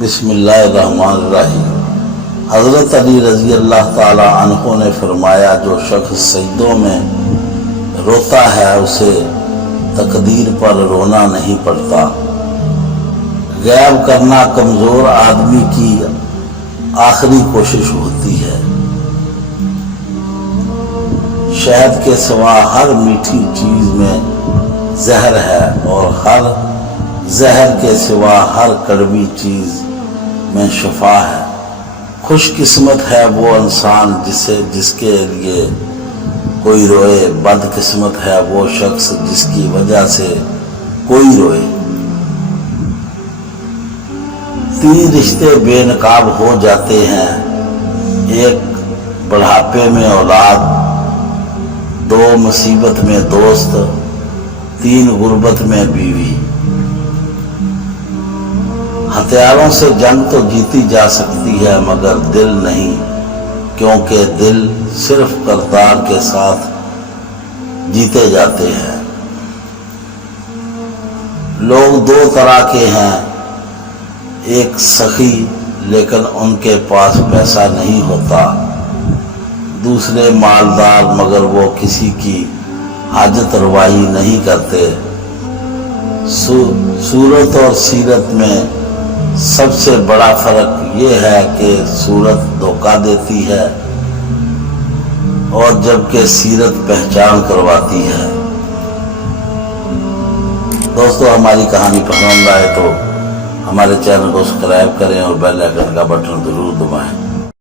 بسم اللہ الرحمن الرحیم۔ حضرت علی رضی اللہ تعالی عنہ نے فرمایا، جو شخص سجدوں میں روتا ہے اسے تقدیر پر رونا نہیں پڑتا۔ غیب کرنا کمزور آدمی کی آخری کوشش ہوتی ہے۔ شہد کے سوا ہر میٹھی چیز میں زہر ہے اور ہر زہر کے سوا ہر کڑوی چیز میں شفا ہے۔ خوش قسمت ہے وہ انسان جس کے لیے کوئی روئے، بد قسمت ہے وہ شخص جس کی وجہ سے کوئی روئے۔ 3 رشتے بے نقاب ہو جاتے ہیں، 1 بڑھاپے میں اولاد، 2 مصیبت میں دوست، 3 غربت میں بیوی۔ ہتھیاروں سے جنگ تو جیتی جا سکتی ہے مگر دل نہیں، کیونکہ دل صرف کردار کے ساتھ جیتے جاتے ہیں۔ لوگ 2 طرح کے ہیں، ایک سخی لیکن ان کے پاس پیسہ نہیں ہوتا، دوسرے مالدار مگر وہ کسی کی حاجت روائی نہیں کرتے۔ صورت اور سیرت میں سب سے بڑا فرق یہ ہے کہ صورت دھوکہ دیتی ہے اور جبکہ سیرت پہچان کرواتی ہے۔ دوستو، ہماری کہانی پسند آئے تو ہمارے چینل کو سبسکرائب کریں اور بیل آئیکن کا بٹن ضرور دبائیں۔